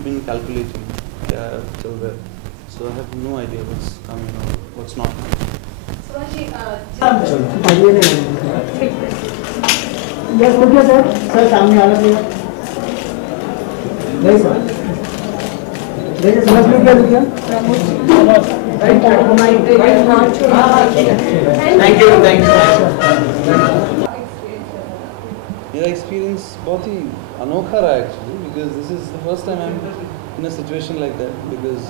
haven't been calculating. Yeah, till there. So I have no idea what's coming or what's not. Yes, okay, sir. Sir, सामने आना चाहिए. नहीं sir. देखिए समझ में क्या लिखा? Thank you. मेरा experience बहुत ही अनोखा रहा actually, because this is the first time I'm in a situation like that. Because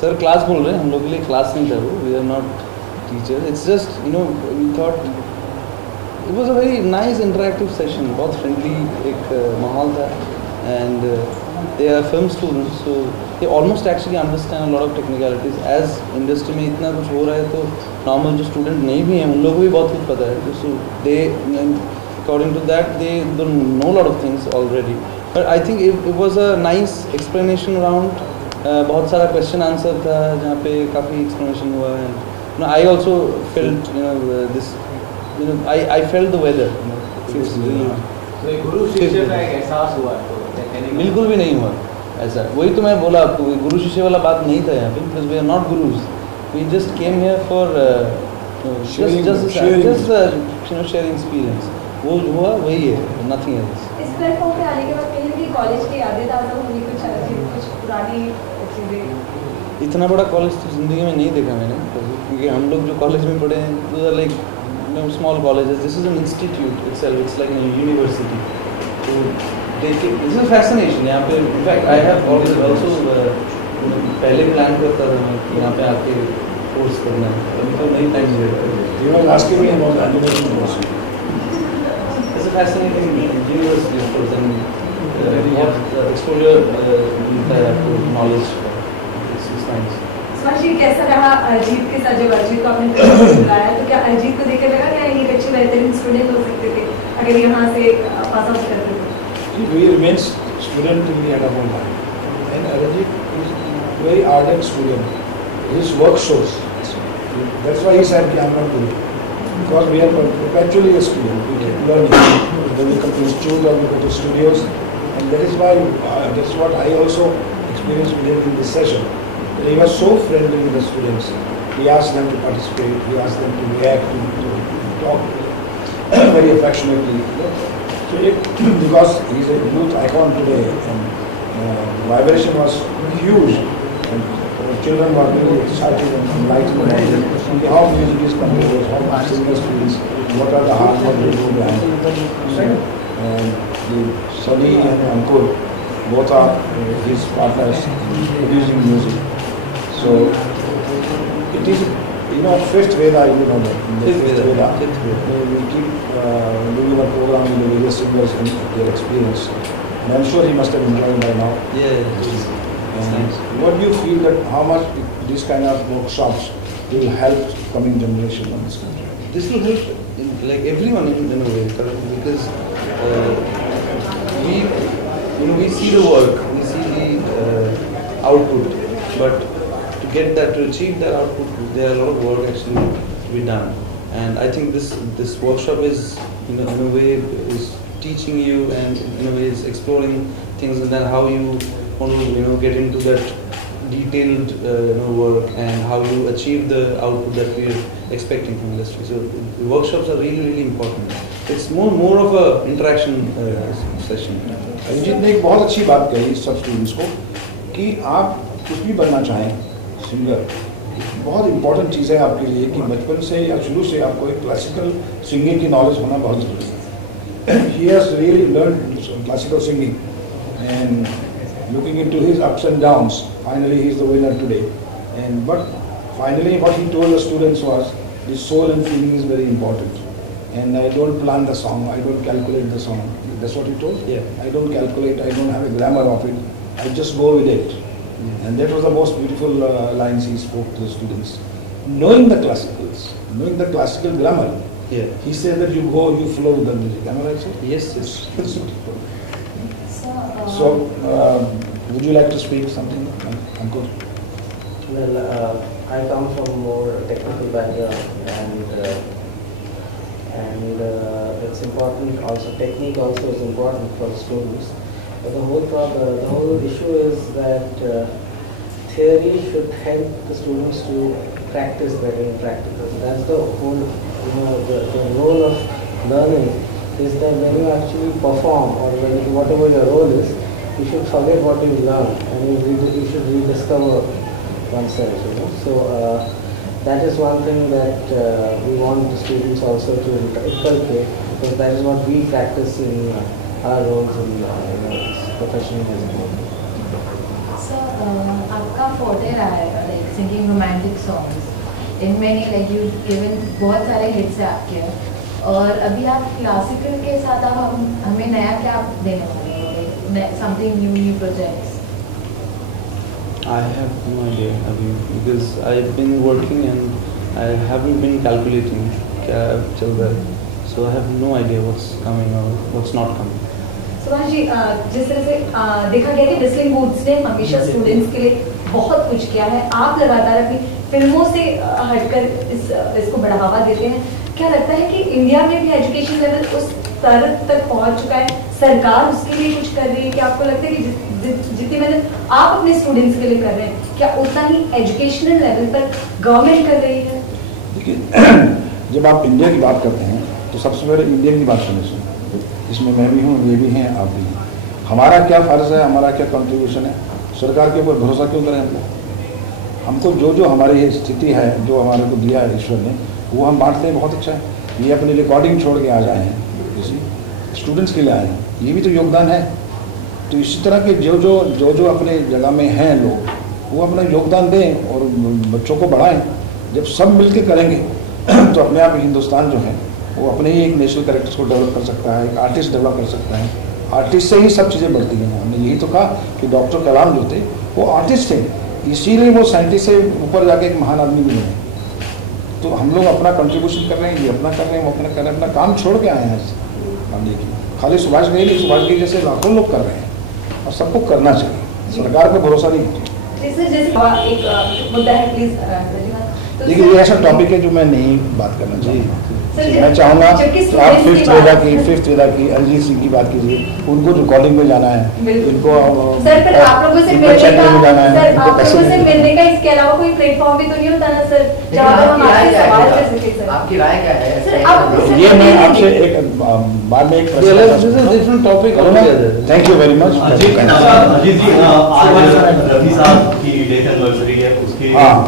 sir class बोल रहे हैं, हम लोग के लिए class नहीं था वो. We are not teachers. It's just we thought it was a very nice interactive session. बहुत friendly एक माहौल था, and they are film students, so they almost actually understand a lot of technicalities. As industry में इतना कुछ हो रहा है तो normal जो student नहीं भी हैं उन लोगों को भी बहुत कुछ पता है. So they according to that they don't know a lot of things already. But I think it was a nice explanation round. बहुत सारा question answer था जहाँ पे काफ़ी explanation हुआ है. I also felt this. I felt the weather. गुरु शिष्य का एक एहसास हुआ है. बिल्कुल भी नहीं हुआ ऐसा. वही तो मैं बोला आपको, गुरु शिष्य वाला बात नहीं था यहाँ पे. Because we are not gurus. We just came here for sharing experience. वो हुआ वही है, nothing else. इस प्लेटफॉर्म पे आने के बाद कहीं ना कहीं कॉलेज की यादें ताज़ा होंगी, कुछ पुरानी चीज़ें. इतना बड़ा कॉलेज तो जिंदगी में नहीं देखा मैंने, क्योंकि हम लोग जो कॉलेज में पढ़े हैं those are like small colleges. This is an institute itself. It's like a university. So this is a fascination. यहाँ पे in fact I have always also पहले प्लान करता था मैं कि यहाँ पे आके कोर्स करना है. अभी तो नहीं टाइम मिलेगा. You know, asking me about animation course. It's a fascinating university of course, and बहुत exposure मिलता है आपको, knowledge. It's nice. स्वाशी कैसा रहा अरिजीत के साथ? जब अरिजीत को आपने बुलाया तो क्या अरिजीत को देख के लगा कि ये अच्छे बेहतरीन स्टूडेंट हो सकते थे अगर यहाँ से पास आउट करते थे? He remains student till the end of our life. And Arijit is a very ardent student. His work shows. That's why he said that I'm not good. Because we are perpetually a student. We keep learning. When we come to institute or we go to studios. And that is why, that's what I also experienced with him in this session. He was so friendly with the students. He asked them to participate. He asked them to react, to talk very affectionately. So because he's a youth icon today, and vibration was huge, and children were really excited and enlightened about how music is composed, how singers feels, what are the hard work they do behind it. And Sunny and Ankur both are his partners in producing music. So it is, fifth Veda, that. Fifth Veda. We keep doing a program with the various singers and their experience. And I'm sure he must have enjoyed by now. Yeah. Thanks. What do you feel that how much this kind of workshops will help coming generation on this country? This will help like everyone in a way, because we see the work, we see the output, but to get that, to achieve that output, there are a lot of work actually to be done. And I think this workshop is in a way is teaching you, and in a way is exploring things, and then how you want to get into that detailed work, and how you achieve the output that we are expecting from industry. So the workshops are really, really important. It's more of a interaction session. Arijit ने एक बहुत अच्छी बात कही सब students को कि आप कुछ भी बनना चाहें सिंगर, बहुत इम्पोर्टेंट चीज़ है आपके लिए कि बचपन से या शुरू से आपको एक क्लासिकल सिंगिंग की नॉलेज होना बहुत ज़रूरी है. He has really learned classical singing, and looking into his ups and downs, finally he is the winner today. But finally what he told the students was, the soul and feeling is very important. And I don't plan the song, I don't calculate the song. That's what he told? Yeah. I don't calculate, I don't have a grammar of it, I just go with it. And that was the most beautiful lines he spoke to the students. Knowing the classicals, knowing the classical grammar, Yeah. he said that you flow with the music. Am I right, sir? Yes. So, would you like to speak something, Ankur? Well, I come from more technical background, and it's important. Also, technique also is important for the students. The whole issue is that theory should help the students to practice better in practicals. That's the whole, the role of learning is that when you actually perform or whatever your role is, you should forget what you learned and you should rediscover oneself. So that is one thing that we want the students also to inculcate, because that is what we practice in our roles in professional music. So आपका forte रहा है like singing romantic songs. In many like you given बहुत सारे hits है आपके, और अभी आप classical के साथ आप हमें नया क्या देने वाले हैं, something new projects? I have no idea, because I've been working and I haven't been calculating क्या चल रहा है, so I have no idea what's coming or what's not coming. Subhash ji, जिस तरह से देखा गया कि व्हिstling बूथ्स ने हमेशा स्टूडेंट्स के लिए बहुत कुछ किया है, आप लगातार अपनी फिल्मों से हटकर इसको बढ़ावा देते हैं, क्या लगता है कि इंडिया में भी एजुकेशन लेवल उस स्तर तक पहुंच चुका है, सरकार उसके लिए कुछ कर रही है? क्या आपको लगता है कि जितनी मेहनत आप अपने स्टूडेंट्स के लिए कर रहे हैं, क्या उतना ही एजुकेशनल लेवल पर गवर्नमेंट कर रही है? देखिए, जब आप इंडिया की बात करते हैं तो सबसे पहले इंडिया की बात सुनिए, इसमें मैं भी हूँ, ये भी हैं, आप भी हैं। हमारा क्या फ़र्ज़ है, हमारा क्या कंट्रीब्यूशन है, सरकार के ऊपर भरोसा क्यों करें हमको जो हमारी स्थिति है, जो हमारे को दिया है ईश्वर ने, वो हम बांटते हैं, बहुत अच्छा है। ये अपनी रिकॉर्डिंग छोड़ के आ जाए हैं, किसी स्टूडेंट्स के लिए आए हैं, ये भी तो योगदान है। तो इसी तरह के जो अपने जगह में हैं लोग, वो अपना योगदान दें और बच्चों को बढ़ाएं। जब सब मिलकर करेंगे तो अपने आप हिंदुस्तान जो है वो अपने ही एक नेशनल कैरेक्टर्स को डेवलप कर सकता है, एक आर्टिस्ट डेवलप कर सकता है। आर्टिस्ट से ही सब चीज़ें बढ़ती हैं। हमने यही तो कहा कि डॉक्टर कलाम जो थे वो आर्टिस्ट थे, इसीलिए वो साइंटिस्ट से ऊपर जाके एक महान आदमी बने। तो हम लोग अपना कंट्रीब्यूशन कर रहे हैं, ये अपना कर रहे हैं, वो अपना कर रहे हैं, अपना काम छोड़ के आए हैं। हम देखिए, खाली सुभाष घई नहीं, सुभाष घई जैसे लाखों लोग कर रहे हैं और सबको करना चाहिए। सरकार पर भरोसा नहीं होता। देखिए, ये ऐसा टॉपिक है जो मैं नहीं बात करना चाहूँगा। मैं चाहूँगा कि आप फिफ्थ वेदा की अरिजीत सिंह की बात कीजिए, उनको रिकॉर्डिंग में जाना है, इनको सर, पर आप लोगों से मिलने का, इसके अलावा कोई प्लेटफॉर्म भी तो नहीं होता ना सर, जहाँ पर हम आपसे सवाल कर सके? सर, आपकी राय क्या है? ये मैं आपसे एक बाद में एक different topic. Thank you very much. Ajit ji, आज रफी साहब की डेथ एनिवर्सरी है, उसके आप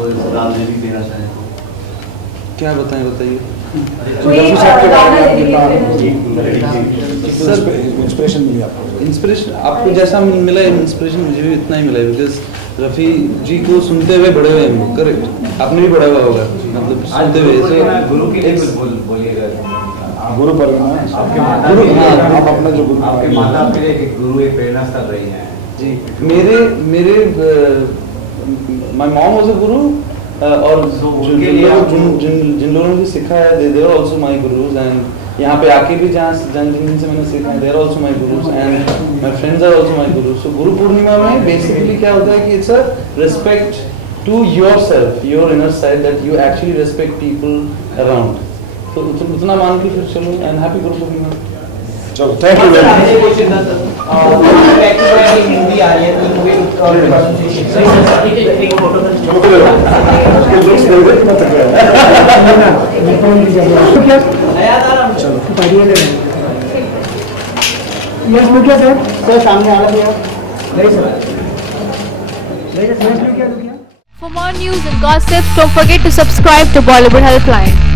श्रद्धांजलि देना चाहें तो क्या बताइए। इंस्पिरेशन मिली आपको? इंस्पिरेशन आपको जैसा मिला, इंस्पिरेशन मुझे भी इतना ही मिला है, बिकॉज रफ़ी जी को सुनते हुए बड़े हुए हैं। करेक्ट, आपने भी बड़ा हुआ होगा, मतलब सुनते हुए। गुरु के लिए बोलिएगा। गुरु पर आप अपना जो गुरु, आपके माता के लिए गुरु एक प्रेरणा स्थल रही है जी। मेरे माय मॉम वाज अ गुरु, और जिन लोगों ने सिखाया they are also my gurus, and यहाँ पे आके भी जिनसे मैंने सीखा they are also my gurus, and my friends are also my gurus. So Guru Purnima में बेसिकली क्या होता है कि it's a respect to yourself, your inner side, that you actually respect people around. तो उतना मान के फिर चलो, एंड हैप्पी गुरु पूर्णिमा। चलो, thank you very much. Hindi आ रही है तो मूवी सर सामने आ रहा है। For more news and gossip, don't forget to subscribe to Bollywood Helpline.